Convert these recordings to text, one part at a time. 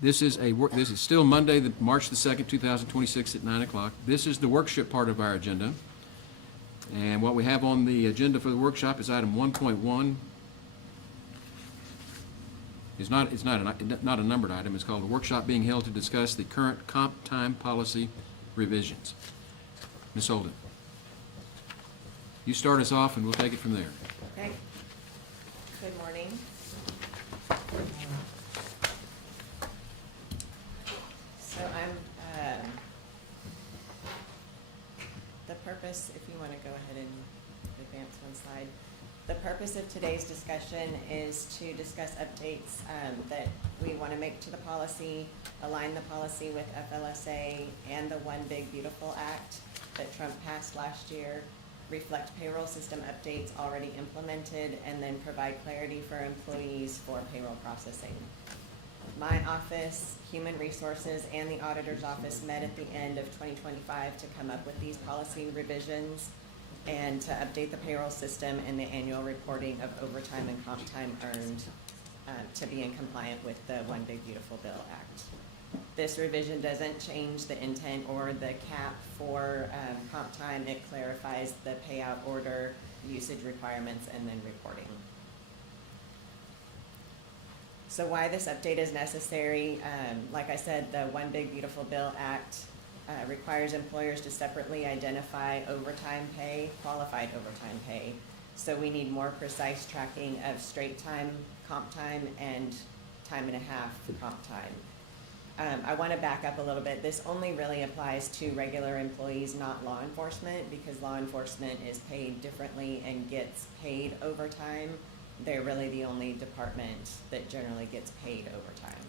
This is this is still Monday, March the 2nd, 2026 at 9 o'clock. This is the workshop part of our agenda. And what we have on the agenda for the workshop is item 1.1. It's not a numbered item. It's called a workshop being held to discuss the current comp time policy revisions. Ms. Holden, you start us off and we'll take it from there. Okay. Good morning. So the purpose, if you want to go ahead and advance one slide. The purpose of today's discussion is to discuss updates that we want to make to the policy, align the policy with FLSA and the One Big Beautiful Act that Trump passed last year, reflect payroll system updates already implemented, and then provide clarity for employees for payroll processing. My office, Human Resources, and the Auditor's Office met at the end of 2025 to come up with these policy revisions and to update the payroll system and the annual reporting of overtime and comp time earned to be in compliant with the One Big Beautiful Bill Act. This revision doesn't change the intent or the cap for comp time. It clarifies the payout order, usage requirements, and then reporting. So why this update is necessary, like I said, the One Big Beautiful Bill Act requires employers to separately identify overtime pay, qualified overtime pay. So we need more precise tracking of straight time, comp time, and time and a half comp time. I want to back up a little bit. This only really applies to regular employees, not law enforcement, because law enforcement is paid differently and gets paid overtime. They're really the only department that generally gets paid overtime.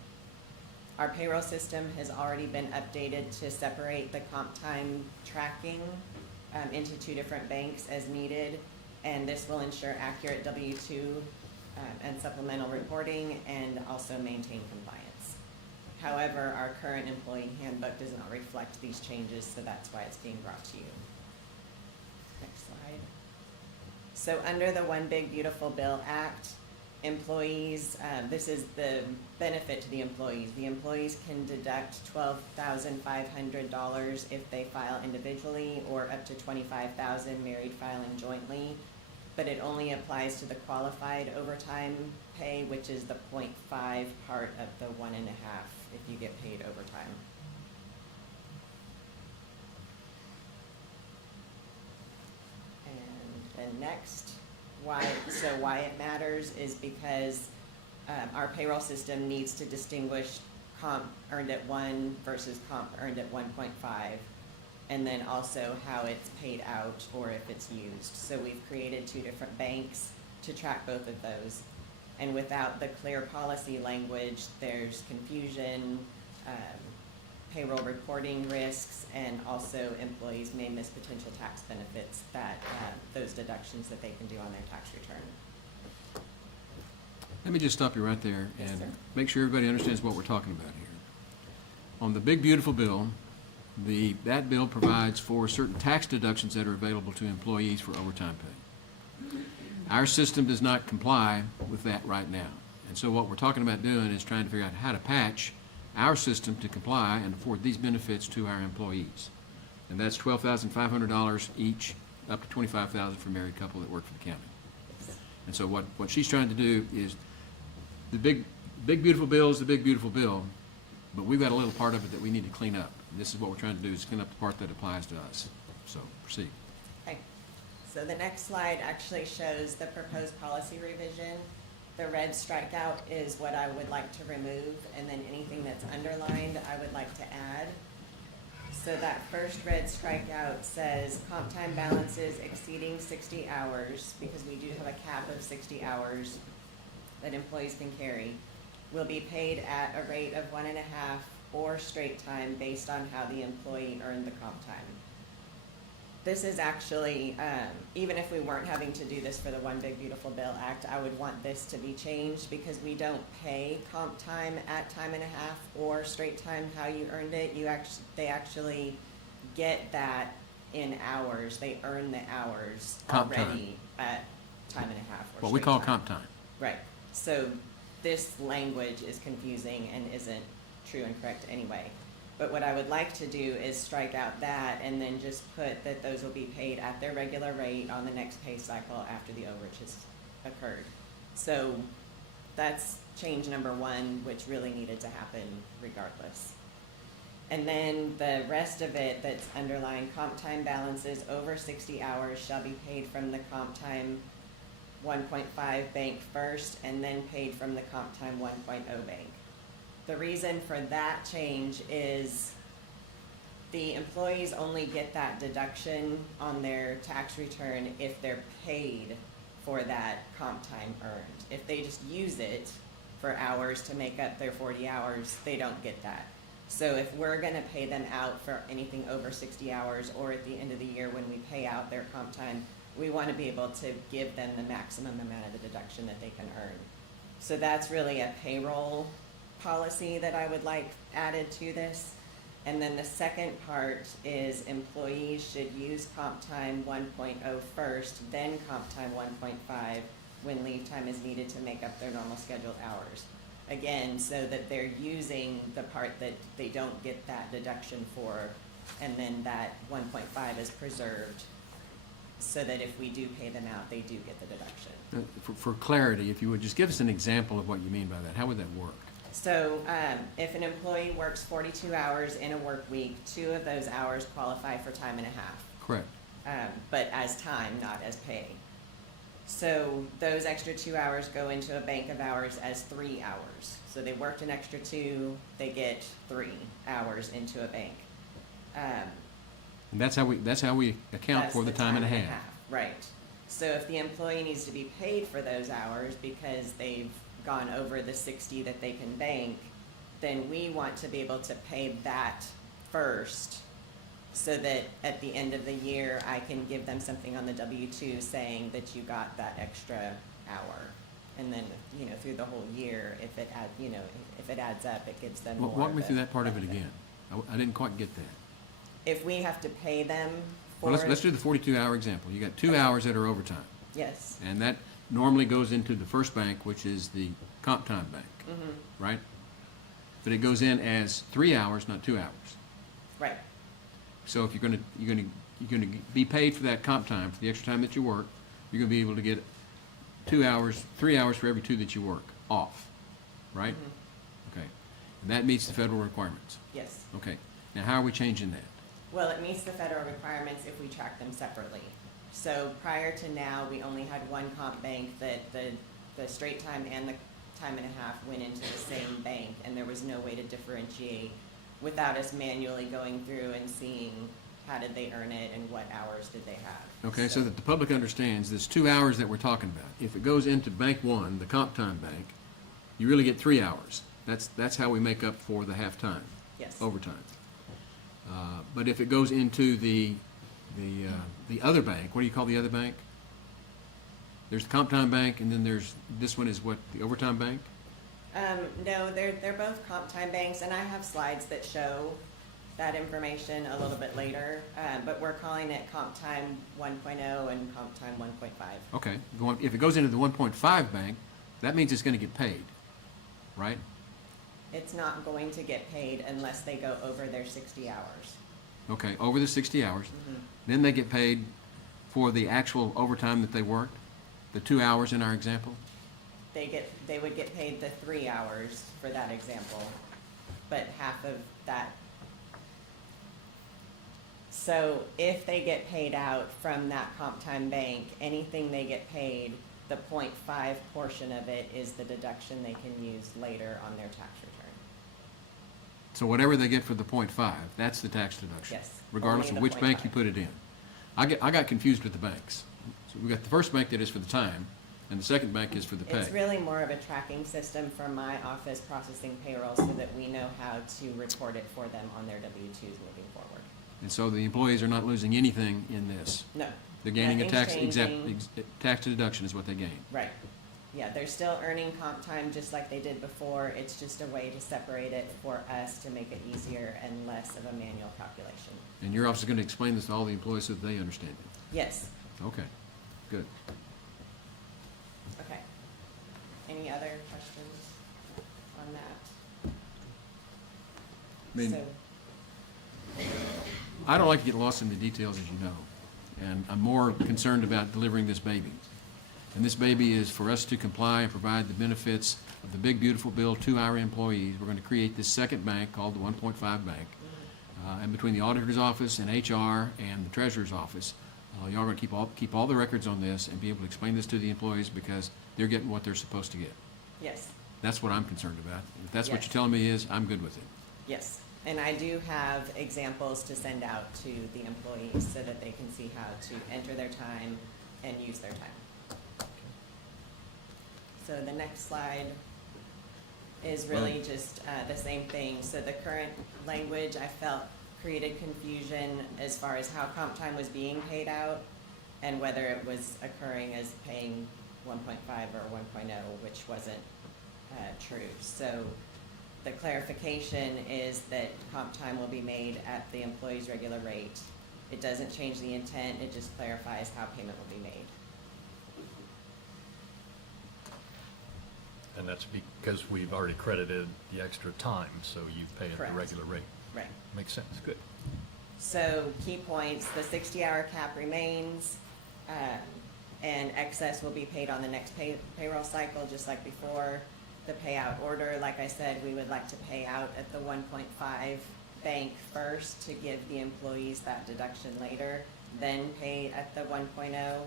Our payroll system has already been updated to separate the comp time tracking into two different banks as needed, and this will ensure accurate W-2 and supplemental reporting and also maintain compliance. However, our current employee handbook does not reflect these changes, so that's why it's being brought to you. Next slide. So under the One Big Beautiful Bill Act, employees, this is the benefit to the employees. The employees can deduct $12,500 if they file individually, or up to $25,000 married filing jointly. But it only applies to the qualified overtime pay, which is the 0.5 part of the 1.5 if you get paid overtime. And then next, why it matters is because our payroll system needs to distinguish comp earned at 1 versus comp earned at 1.5, and then also how it's paid out or if it's used. So we've created two different banks to track both of those. And without the clear policy language, there's confusion, payroll reporting risks, and also employees may miss potential tax benefits that those deductions that they can do on their tax return. Let me just stop you right there Yes, and sir. make sure everybody understands what we're talking about here. On the Big Beautiful Bill, that bill provides for certain tax deductions that are available to employees for overtime pay. Our system does not comply with that right now. And so what we're talking about doing is trying to figure out how to patch our system to comply and afford these benefits to our employees. And that's $12,500 each, up to $25,000 for a married couple that work for the county. And so what she's trying to do is, the big beautiful bill is the Big Beautiful Bill, but we've got a little part of it that we need to clean up. And this is what we're trying to do, is clean up the part that applies to us. So proceed. Okay, so the next slide actually shows the proposed policy revision. The red strikeout is what I would like to remove, and then anything that's underlined I would like to add. So that first red strikeout says comp time balances exceeding 60 hours, because we do have a cap of 60 hours that employees can carry, will be paid at a rate of 1.5 or straight time based on how the employee earned the comp time. This is actually, even if we weren't having to do this for the One Big Beautiful Bill Act, I would want this to be changed, because we don't pay comp time at 1.5 or straight time how you earned it. They actually get that in hours. They earn the hours Comp already at 1.5 or What we straight call time. comp time. Right. So this language is confusing and isn't true and correct anyway. But what I would like to do is strike out that and then just put that those will be paid at their regular rate on the next pay cycle after the overage has occurred. So that's change number one, which really needed to happen regardless. And then the rest of it that's underlying comp time balances over 60 hours shall be paid from the comp time 1.5 bank first and then paid from the comp time 1.0 bank. The reason for that change is the employees only get that deduction on their tax return if they're paid for that comp time earned. If they just use it for hours to make up their 40 hours, they don't get that. So if we're gonna pay them out for anything over 60 hours or at the end of the year when we pay out their comp time, we wanna be able to give them the maximum amount of the deduction that they can earn. So that's really a payroll policy that I would like added to this. And then the second part is employees should use comp time 1.0 first, then comp time 1.5 when leave time is needed to make up their normal scheduled hours. Again, so that they're using the part that they don't get that deduction for, and then that 1.5 is preserved so that if we do pay them out, they do get the deduction. For clarity, if you would just give us an example of what you mean by that, how would that work? So if an employee works 42 hours in a work week, 2 of those hours qualify for time and a half. Correct. But as time, not as pay. So those extra 2 hours go into a bank of hours as 3 hours. So they worked an extra 2, they get 3 hours into a bank. And that's how we account That's for the time and a half. Right. So if the employee needs to be paid for those hours because they've gone over the 60 that they can bank, then we want to be able to pay that first so that at the end of the year, I can give them something on the W-2 saying that you got that extra hour. And then, through the whole year, if it adds up, it gives them more. Walk me of through a that part of it benefit. again. I didn't quite get that. If we have to pay them for. Well, let's do the 42-hour example. You got 2 hours that are overtime. Yes. And that normally goes into the first bank, which is the comp time bank, Mm-hmm. right? But it goes in as 3 hours, not 2 hours. Right. So if you're gonna be paid for that comp time, for the extra time that you work, you're gonna be able to get 2 hours, 3 hours for every 2 that you work off, right? Mm-hmm. Okay. And that meets the federal requirements. Yes. Okay. Now, how are we changing that? Well, it meets the federal requirements if we track them separately. So prior to now, we only had one comp bank that the straight time and the time and a half went into the same bank, and there was no way to differentiate without us manually going through and seeing how did they earn it and what hours did they have. Okay, so that the public understands, this 2 hours that we're talking about, if it goes into bank one, the comp time bank, you really get 3 hours. That's how we make up for the half time, Yes. overtime. But if it goes into the other bank, what do you call the other bank? There's the comp time bank, and then this one is what, the overtime bank? No, they're both comp time banks, and I have slides that show that information a little bit later, but we're calling it comp time 1.0 and comp time 1.5. Okay, if it goes into the 1.5 bank, that means it's gonna get paid, right? It's not going to get paid unless they go over their 60 hours. Okay, over the 60 hours. Mhm. Then they get paid for the actual overtime that they worked, the 2 hours in our example? They would get paid the 3 hours for that example, but half of that. So if they get paid out from that comp time bank, anything they get paid, the 0.5 portion of it is the deduction they can use later on their tax return. So whatever they get for the 0.5, that's the tax deduction? Yes, Regardless only of the which bank 0.5. you put it in? I got confused with the banks. So we got the first bank that is for the time, and the second bank is for the pay. It's really more of a tracking system for my office processing payroll so that we know how to report it for them on their W-2s moving forward. And so the employees are not losing anything in this? No. They're gaining a Nothing's tax changing. tax deduction is what they gain? Right. Yeah, they're still earning comp time just like they did before. It's just a way to separate it for us to make it easier and less of a manual calculation. And your office is gonna explain this to all the employees so that they understand it? Yes. Okay, good. Okay. Any other questions on that? mean, So, I don't like to get lost in the details, as you know, and I'm more concerned about delivering this baby. And this baby is for us to comply and provide the benefits of the big, beautiful bill to our employees. We're going to create this second bank called the 1.5 Bank. And between the auditor's office and HR and the treasurer's office, y'all are going to keep all the records on this and be able to explain this to the employees because they're getting what they're supposed to get. yes, That's what I'm concerned about. If that's what Yes. you're telling me is, I'm good with it. yes. And I do have examples to send out to the employees so that they can see how to enter their time and use their time. So the next slide is really just the same thing. So the current language, I felt, created confusion as far as how comp time was being paid out and whether it was occurring as paying 1.5 or 1.0, which wasn't true. So the clarification is that comp time will be made at the employee's regular rate. It doesn't change the intent, it just clarifies how payment will be made. And that's because we've already credited the extra time, so you pay at Correct. the regular rate. Right. Makes sense, good. So key points, the 60-hour cap remains, and excess will be paid on the next payroll cycle, just like before. The payout order, like I said, we would like to pay out at the 1.5 bank first to give the employees that deduction later, then pay at the 1.0,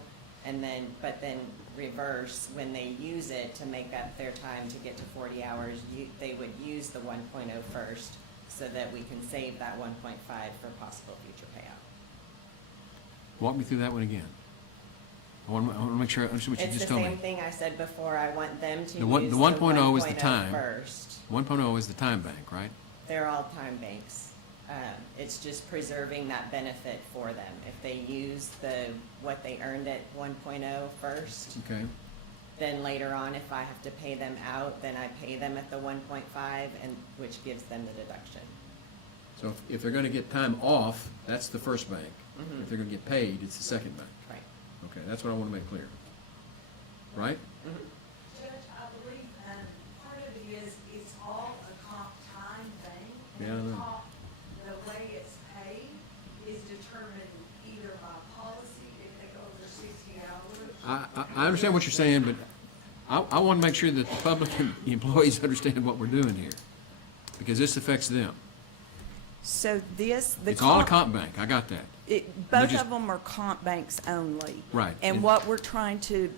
and then, but then reverse, when they use it to make up their time to get to 40 hours, they would use the 1.0 first so that we can save that 1.5 for possible future payout. Walk me through that one again. I want to make sure I understand what you It's just the told same me. thing I said before, I want them to The one- use the the 1.0 is the 1.0 time. first. 1.0 is the time bank, right? They're all time banks. It's just preserving that benefit for them. If they use what they earned at 1.0 first, Okay. then later on, if I have to pay them out, then I pay them at the 1.5, and which gives them the deduction. So if they're going to get time off, that's the first bank. Mhm. If they're going to get paid, it's the second bank. Right. Okay, that's what I want to make clear. Right? Judge, I believe, part of it is, it's all a comp time thing. Yeah, I know. The way it's paid is determined either by policy, if they go over 60 hours. I understand what you're saying, but I want to make sure that the public and the employees understand what we're doing here, because this affects them. So this, the It's all a comp bank, I got that. both just- of them are comp banks only. Right. And And- what we're trying to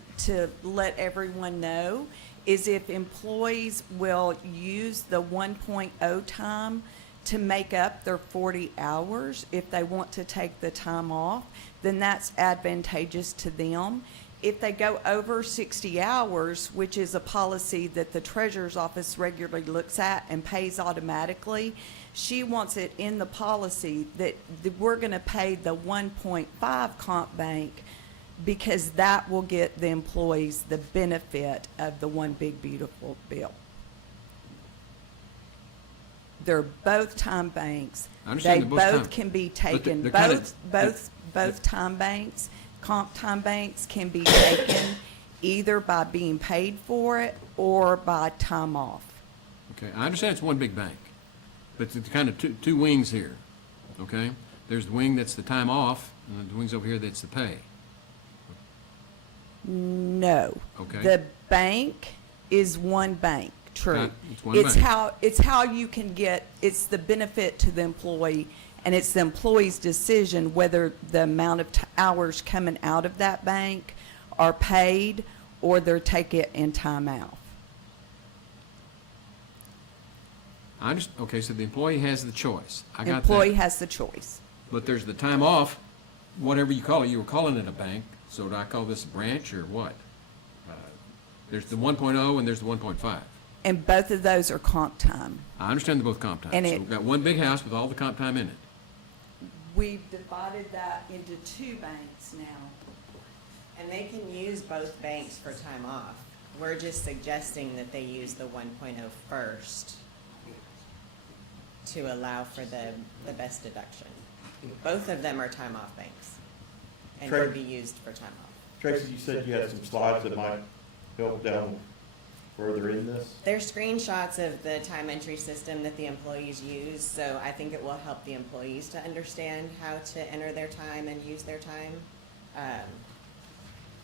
let everyone know is if employees will use the 1.0 time to make up their 40 hours, if they want to take the time off, then that's advantageous to them. If they go over 60 hours, which is a policy that the treasurer's office regularly looks at and pays automatically, she wants it in the policy that we're going to pay the 1.5 comp bank because that will get the employees the benefit of the one big beautiful bill. They're both time banks. I understand They they're both both time- can be but taken, they're kind of- both time banks, comp time banks can be taken either by being paid for it or by time off. Okay, I understand it's one big bank, but it's kind of two wings here, okay? There's the wing that's the time off, and the wings over here that's the pay. No. Okay. The bank is one bank, true. It's one bank. It's how you can get, it's the benefit to the employee, and it's the employee's decision whether the amount of hours coming out of that bank are paid or they're taken in time out. I understand, okay, so the employee has the choice. I got Employee that. has the choice. But there's the time off, whatever you call it. You were calling it a bank, so do I call this a branch or what? There's the 1.0 and there's the 1.5. And both of those are comp time. I understand they're both comp time. And So it- we've got one big house with all the comp time in it. We've divided that into two banks now. And they can use both banks for time off. We're just suggesting that they use the 1.0 first to allow for the best deduction. Both of them are time off banks and can be used for time off. Tracy, you said you had some slides that might help down further in this? There's screenshots of the time entry system that the employees use, so I think it will help the employees to understand how to enter their time and use their time.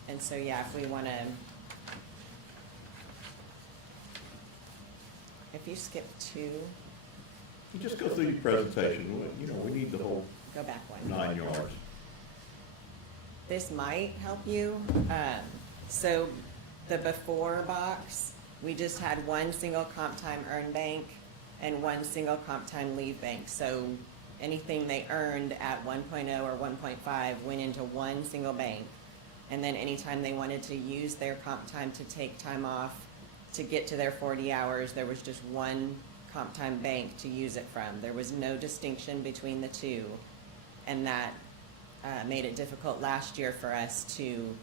And so, yeah, if we wanna, if you skip two, You just go through your presentation, you know, we need the whole go back one. 9 yards. This might help you. So the before box, we just had one single comp time earn bank and one single comp time leave bank. So anything they earned at 1.0 or 1.5 went into one single bank. And then anytime they wanted to use their comp time to take time off to get to their 40 hours, there was just one comp time bank to use it from. There was no distinction between the two. And that made it difficult last year for us to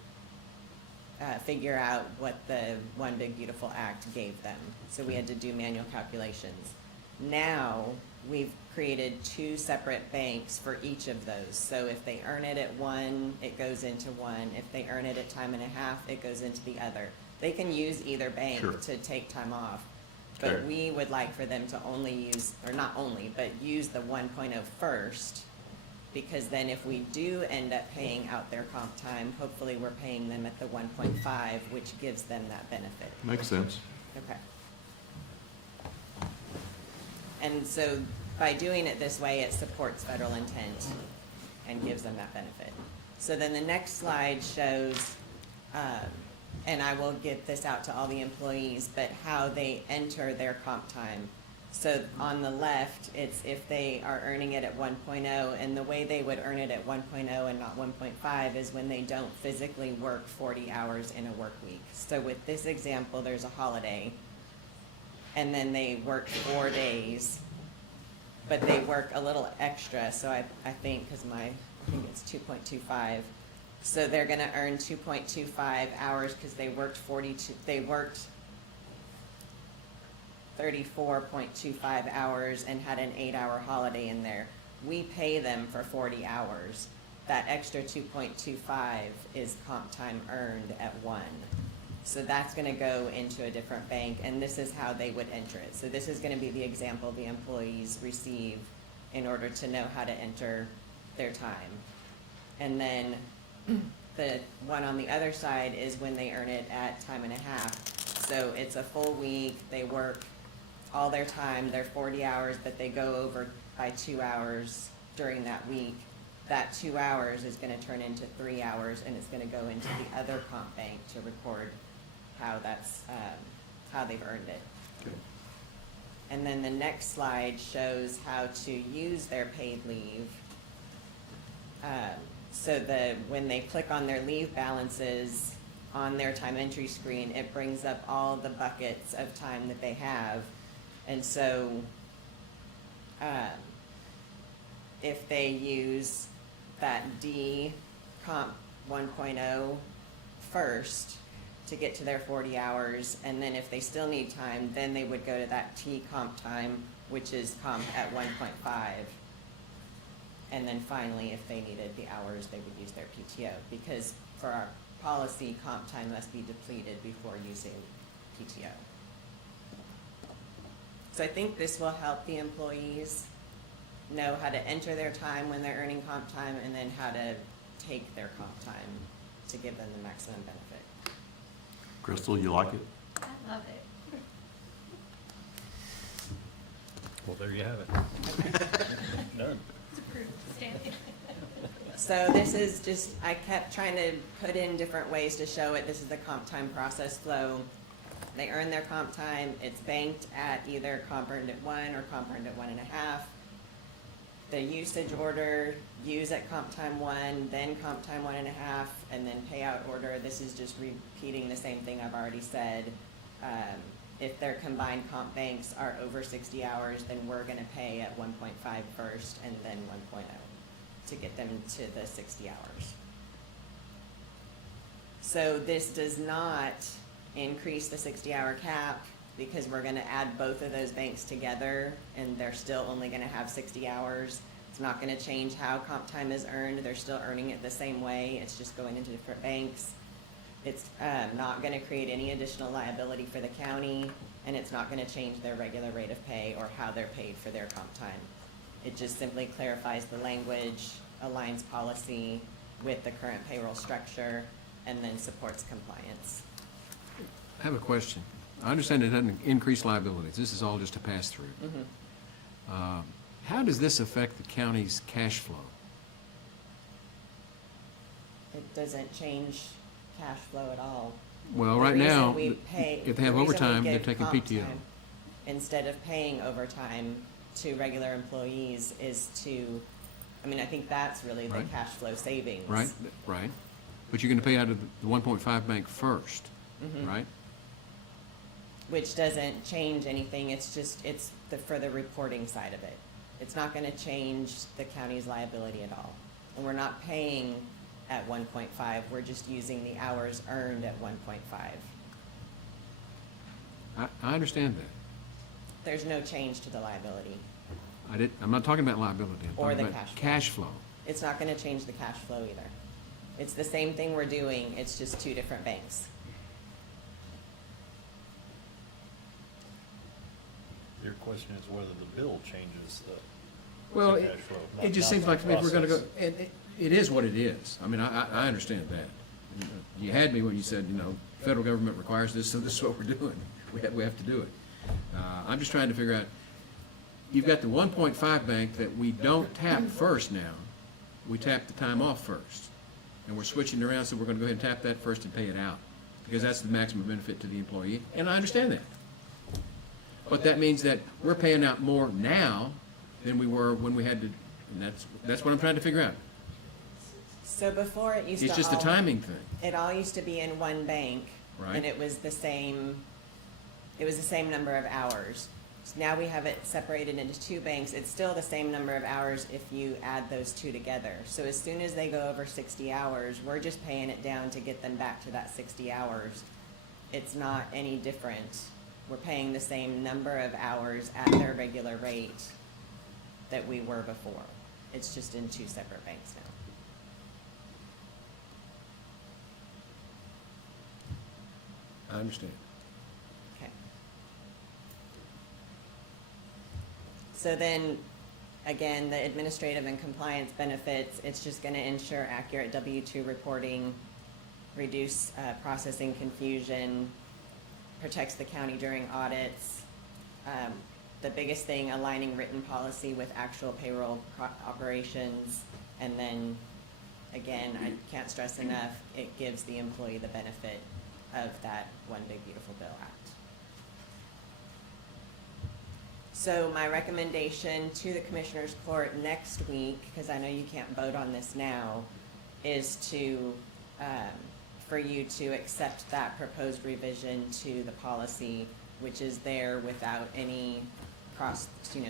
figure out what the One Big Beautiful Act gave them. So we had to do manual calculations. Now, we've created two separate banks for each of those. So if they earn it at one, it goes into one. If they earn it at time and a half, it goes into the other. They can use either bank Sure. to take time off. But Okay. we would like for them to only use, or not only, but use the 1.0 first. Because then if we do end up paying out their comp time, hopefully we're paying them at the 1.5, which gives them that benefit. Makes sense. Okay. And so by doing it this way, it supports federal intent and gives them that benefit. So then the next slide shows, and I will get this out to all the employees, but how they enter their comp time. So on the left, it's if they are earning it at 1.0, and the way they would earn it at 1.0 and not 1.5 is when they don't physically work 40 hours in a work week. So with this example, there's a holiday, and then they work 4 days, but they work a little extra, so I think, I think it's 2.25. So they're gonna earn 2.25 hours because they worked 34.25 hours and had an 8-hour holiday in there. We pay them for 40 hours. That extra 2.25 is comp time earned at 1. So that's gonna go into a different bank, and this is how they would enter it. So this is gonna be the example the employees receive in order to know how to enter their time. And then the one on the other side is when they earn it at time and a half. So it's a full week, they work all their time, they're 40 hours, but they go over by 2 hours during that week. That 2 hours is gonna turn into 3 hours, and it's gonna go into the other comp bank to record how that's, how they've earned it. Okay. And then the next slide shows how to use their paid leave. So when they click on their leave balances on their time entry screen, it brings up all the buckets of time that they have. And so, if they use that D comp 1.0 first to get to their 40 hours, and then if they still need time, then they would go to that T comp time, which is comp at 1.5. And then finally, if they needed the hours, they would use their PTO, because for our policy, comp time must be depleted before using PTO. So I think this will help the employees know how to enter their time when they're earning comp time, and then how to take their comp time to give them the maximum benefit. Crystal, you like it? I love it. Well, there you have it. Done. It's approved, Stanley. So this is just, I kept trying to put in different ways to show it. This is the comp time process flow. They earn their comp time. It's banked at either comp earned at 1 or comp earned at 1.5. The usage order, use at comp time 1, then comp time 1.5, and then payout order. This is just repeating the same thing I've already said. If their combined comp banks are over 60 hours, then we're gonna pay at 1.5 first and then 1.0 to get them to the 60 hours. So this does not increase the 60-hour cap, because we're gonna add both of those banks together, and they're still only gonna have 60 hours. It's not gonna change how comp time is earned. They're still earning it the same way. It's just going into different banks. It's not gonna create any additional liability for the county, and it's not gonna change their regular rate of pay or how they're paid for their comp time. It just simply clarifies the language, aligns policy with the current payroll structure, and then supports compliance. I have a question. I understand it doesn't increase liabilities. This is all just a pass-through. How does this affect the county's cash flow? It doesn't change cash flow at all. Well, The right reason now, we pay- if they have the reason we overtime, they're give taking comp PTO. time Instead of paying overtime to regular employees is to, I mean, I think that's really the Right. cash flow savings. Right, right. But you're gonna pay out of the 1.5 bank first, Mm-hmm. right? Which doesn't change anything, it's just, it's for the reporting side of it. It's not gonna change the county's liability at all. And we're not paying at 1.5, we're just using the hours earned at 1.5. I understand that. There's no change to the liability. I'm not talking about liability. I'm Or talking the about cash flow. cash flow. It's not gonna change the cash flow either. It's the same thing we're doing, it's just two different banks. Your question is whether the bill changes the Well, the cash flow. it just not seems the like to me if we're gonna go, process. and it is what it is. I mean, I understand that. You had me when you said, federal government requires this, so this is what we're doing. We have to do it. I'm just trying to figure out, you've got the 1.5 bank that we don't tap first now. We tap the time off first. And we're switching around, so we're gonna go ahead and tap that first and pay it out. Because that's the maximum benefit to the employee, and I understand that. But that means that we're paying out more now than we were when we had to, and that's what I'm trying to figure out. So before it used to It's just a all- timing thing. It all used to be in one bank. Right. And it was the same number of hours. So now we have it separated into two banks. It's still the same number of hours if you add those two together. So as soon as they go over 60 hours, we're just paying it down to get them back to that 60 hours. It's not any different. We're paying the same number of hours at their regular rate that we were before. It's just in two separate banks now. I understand. Okay. So then, again, the administrative and compliance benefits, it's just gonna ensure accurate W-2 reporting, reduce processing confusion, protects the county during audits. The biggest thing, aligning written policy with actual payroll operations. And then, again, I can't stress enough, it gives the employee the benefit of that One Big Beautiful Bill Act. So my recommendation to the Commissioners Court next week, because I know you can't vote on this now, is to, for you to accept that proposed revision to the policy, which is there without any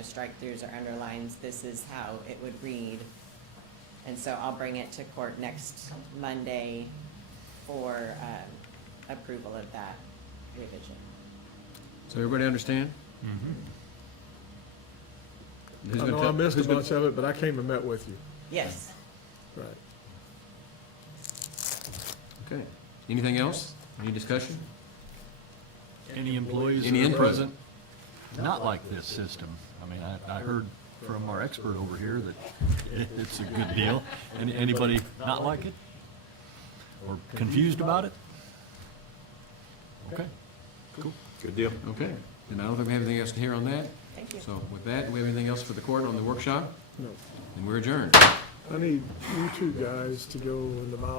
strike-throughs or underlines. This is how it would read. And so I'll bring it to court next Monday for, approval of that revision. So everybody understand? Who's I gonna know tell- I missed a who's gonna- bunch of it, but I came and met with you. Yes. Right. Okay. Anything else? Any discussion? Any employees Any that are input? present not like this system? I mean, I heard from our expert over here that it's a good deal. Anybody not like it? Or confused about it? Okay, cool. Good deal. Okay. And I don't think we have anything else to hear on that. Thank you. So with that, do we have anything else for the court on the workshop? No. And we're adjourned. I need you two guys to go in the mile